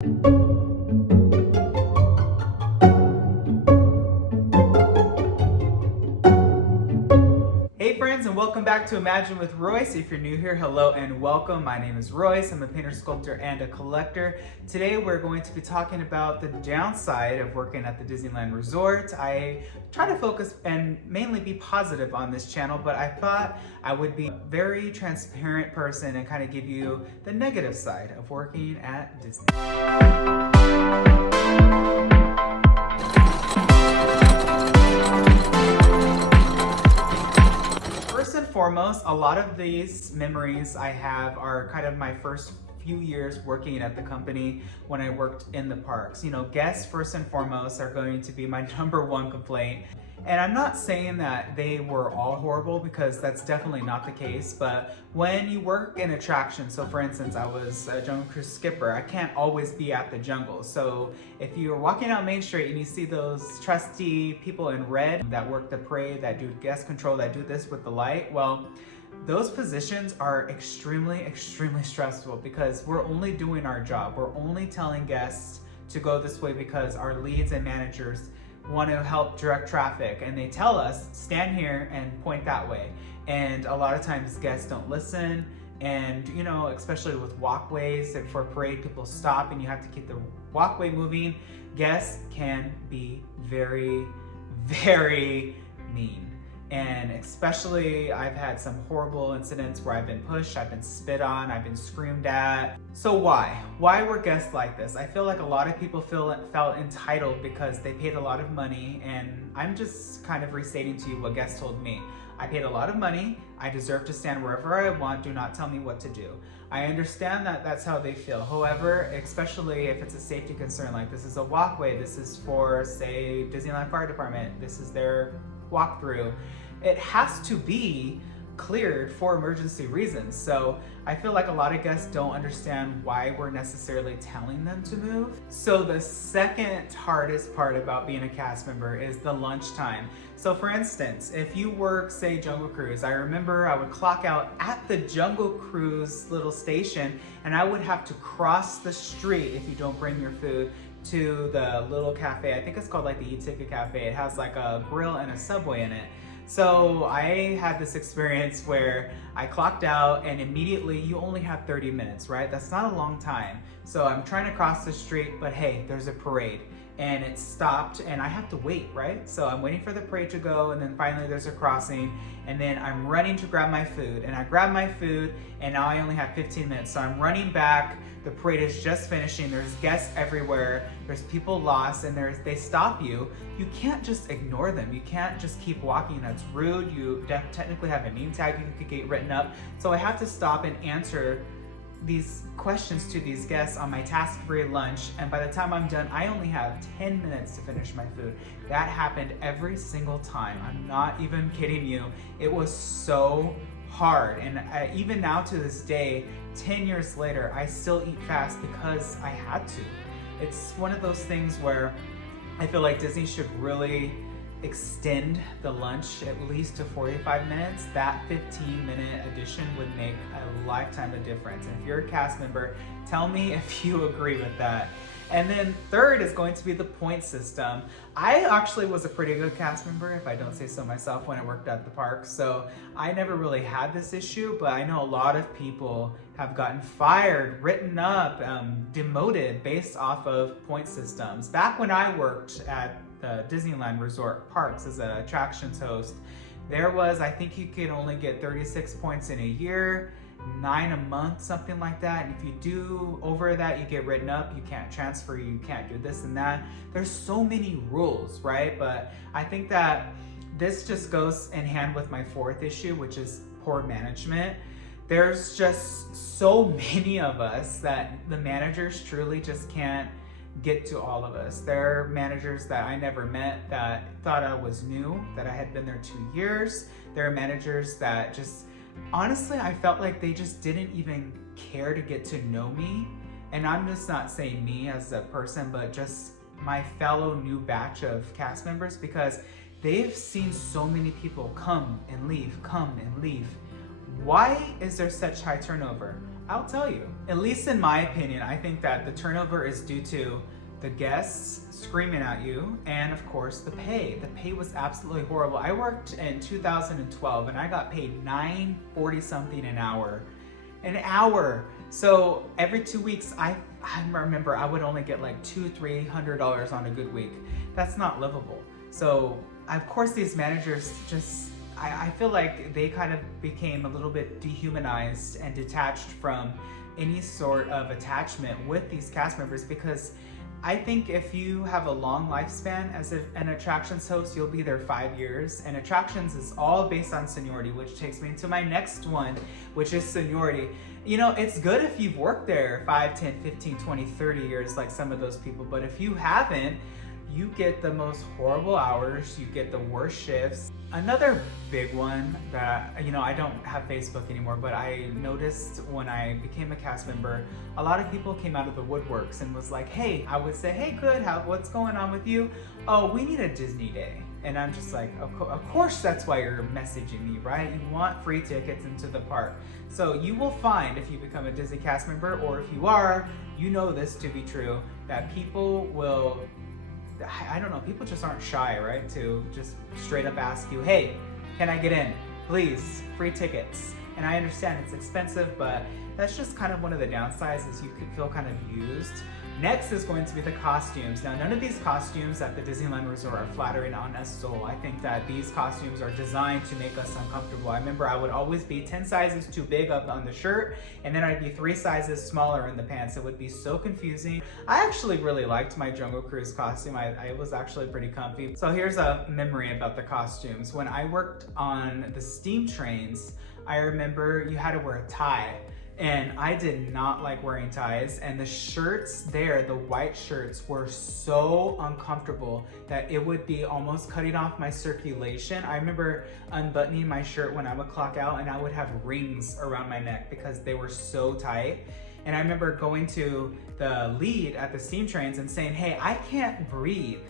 Hey friends, and welcome back to Imagine with Royce. If you're new here, hello and welcome. My name is Royce. I'm a painter, sculptor, and a collector. Today we're going to be talking about the downside of working at the Disneyland Resort. I try to focus and mainly be positive on this channel, but I thought I would be a very transparent person and kind of give you the negative side of working at Disney. First and foremost, a lot of these memories I have are kind of my first few years working at the company when I worked in the parks. You know, guests first and foremost are going to be my number one complaint. And I'm not saying that they were all horrible, because that's definitely not the case, but when you work in attractions, so for instance, I was a Jungle Cruise skipper, I can't always be at the jungle. So if you're walking down Main Street and you see those trusty people in red that work the parade, that do guest control, that do this with the light, well, those positions are extremely stressful, because we're only doing our job. We're only telling guests to go this way because our leads and managers want to help direct traffic, and they tell us stand here and point that way, and a lot of times guests don't listen. And you know, especially with walkways, and for a parade people stop and you have to keep the walkway moving, guests can be very mean. And especially I've had some horrible incidents where I've been pushed, I've been spit on, I've been screamed at. So why were guests like this? I feel like a lot of people felt entitled because they paid a lot of money, and I'm just kind of restating to you what guests told me. I paid a lot of money, I deserve to stand wherever I want, do not tell me what to do. I understand that that's how they feel. However, especially if it's a safety concern, like this is a walkway, this is for, say, Disneyland Fire Department, this is their walkthrough, it has to be cleared for emergency reasons. So I feel like a lot of guests don't understand why we're necessarily telling them to move. So the second hardest part about being a cast member is the lunchtime. So for instance, if you work, say, Jungle Cruise, I remember I would clock out at the Jungle Cruise little station, and I would have to cross the street, if you don't bring your food, to the little cafe. I think it's called like the E-Ticket Cafe. It has like a grill and a Subway in it. So I had this experience where I clocked out and immediately you only have 30 minutes, right? That's not a long time. So I'm trying to cross the street, but hey, there's a parade and it stopped and I have to wait, right? So I'm waiting for the parade to go, and then finally there's a crossing, and then I'm running to grab my food, and I grab my food and now I only have 15 minutes. So I'm running back, the parade is just finishing, there's guests everywhere, there's people lost, and they stop you. You can't just ignore them. You can't just keep walking, that's rude. You technically have a name tag, you could get written up. So I have to stop and answer these questions to these guests on my task-free lunch, and by the time I'm done, I only have 10 minutes to finish my food. That happened every single time. I'm not even kidding you. It was so hard, and even now to this day, 10 years later, I still eat fast because I had to. It's one of those things where I feel like Disney should really extend the lunch at least to 45 minutes. That 15-minute addition would make a lifetime of difference. And if you're a cast member, tell me if you agree with that. And then third is going to be the point system. I actually was a pretty good cast member, if I don't say so myself, when I worked at the park. So I never really had this issue, but I know a lot of people have gotten fired, written up, demoted based off of point systems. Back when I worked at the Disneyland Resort Parks as an attractions host, there was, I think you could only get 36 points in a year, 9 a month, something like that. And if you do over that, you get written up, you can't transfer, you can't do this and that. There's so many rules, right? But I think that this just goes in hand with my fourth issue, which is poor management. There's just so many of us that the managers truly just can't get to all of us. There are managers that I never met that thought I was new, that I had been there 2 years. There are managers that just, honestly, I felt like they just didn't even care to get to know me. And I'm just not saying me as a person, but just my fellow new batch of cast members, because they've seen so many people come and leave, come and leave. Why is there such high turnover? I'll tell you. At least in my opinion, I think that the turnover is due to the guests screaming at you, and of course the pay. The pay was absolutely horrible. I worked in 2012 and I got paid $9.40 something an hour. An hour. So every 2 weeks, I remember I would only get like $200-300 on a good week. That's not livable. So of course these managers just, I feel like they kind of became a little bit dehumanized and detached from any sort of attachment with these cast members, because I think if you have a long lifespan as an attractions host, you'll be there 5 years. And attractions is all based on seniority, which takes me to my next one, which is seniority. You know, it's good if you've worked there 5, 10, 15, 20, 30 years like some of those people. But if you haven't, you get the most horrible hours, you get the worst shifts. Another big one that, you know, I don't have Facebook anymore, but I noticed when I became a cast member, a lot of people came out of the woodworks and was like, hey, I would say, hey, good, what's going on with you? Oh, we need a Disney day. And I'm just like, of course that's why you're messaging me, right? You want free tickets into the park. So you will find, if you become a Disney cast member, or if you are, you know this to be true, that people will, I don't know, people just aren't shy, right? To just straight up ask you, hey, can I get in? Please, free tickets. And I understand it's expensive, but that's just kind of one of the downsides, is you could feel kind of used. Next is going to be the costumes. Now, none of these costumes at the Disneyland Resort are flattering on us soul. I think that these costumes are designed to make us uncomfortable. I remember I would always be 10 sizes too big up on the shirt, and then I'd be 3 sizes smaller in the pants. It would be so confusing. I actually really liked my Jungle Cruise costume. I was actually pretty comfy. So here's a memory about the costumes. When I worked on the steam trains, I remember you had to wear a tie. And I did not like wearing ties, and the shirts there, the white shirts, were so uncomfortable that it would be almost cutting off my circulation. I remember unbuttoning my shirt when I would clock out, and I would have rings around my neck because they were so tight. And I remember going to the lead at the steam trains and saying, hey, I can't breathe.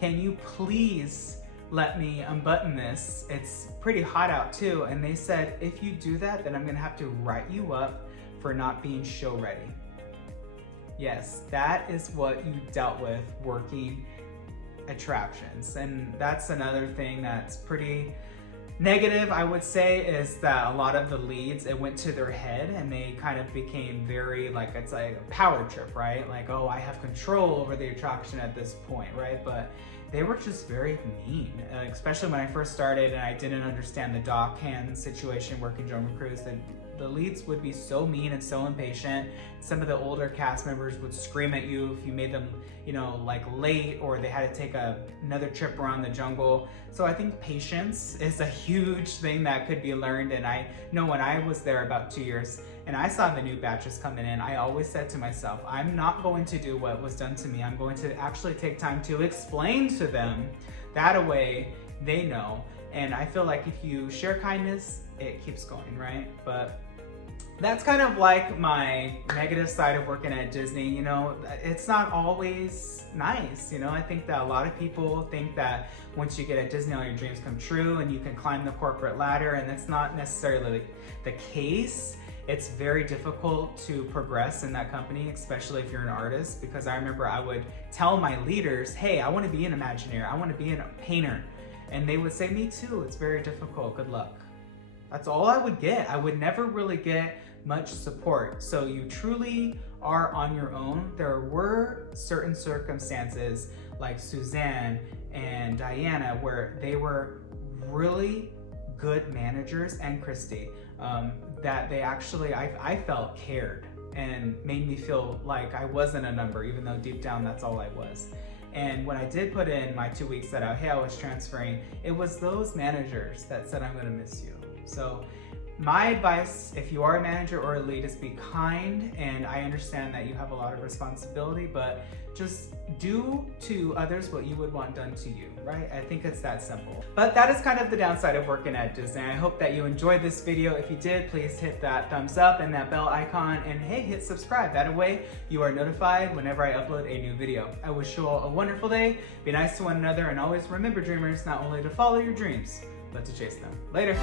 Can you please let me unbutton this? It's pretty hot out too. And they said, if you do that, then I'm gonna have to write you up for not being show ready. Yes, that is what you dealt with working attractions. And that's another thing that's pretty negative, I would say, is that a lot of the leads, it went to their head and they kind of became very, like, it's like a power trip, right? Like, oh, I have control over the attraction at this point, right? But they were just very mean, especially when I first started and I didn't understand the dock hand situation working Jungle Cruise. The leads would be so mean and so impatient. Some of the older cast members would scream at you if you made them, you know, like late, or they had to take another trip around the jungle. So I think patience is a huge thing that could be learned. And I know when I was there about 2 years and I saw the new batches coming in, I always said to myself, I'm not going to do what was done to me. I'm going to actually take time to explain to them. That way they know. And I feel like if you share kindness, it keeps going, right? But that's kind of like my negative side of working at Disney. You know, it's not always nice. You know, I think that a lot of people think that once you get at Disney, all your dreams come true and you can climb the corporate ladder, and that's not necessarily the case. It's very difficult to progress in that company, especially if you're an artist, because I remember I would tell my leaders, hey, I want to be an Imagineer, I want to be a painter. And they would say, me too, it's very difficult, good luck. That's all I would get. I would never really get much support. So you truly are on your own. There were certain circumstances like Suzanne and Diana where they were really good managers, and Christy, that they actually, I felt cared and made me feel like I wasn't a number, even though deep down that's all I was. And when I did put in my 2 weeks that hey, I was transferring, it was those managers that said, I'm gonna miss you. So my advice, if you are a manager or a lead, is be kind. And I understand that you have a lot of responsibility, but just do to others what you would want done to you, right? I think it's that simple. But that is kind of the downside of working at Disney. I hope that you enjoyed this video. If you did, please hit that thumbs up and that bell icon, and hey, hit subscribe. That way you are notified whenever I upload a new video. I wish you all a wonderful day. Be nice to one another, and always remember, dreamers, not only to follow your dreams, but to chase them. Later.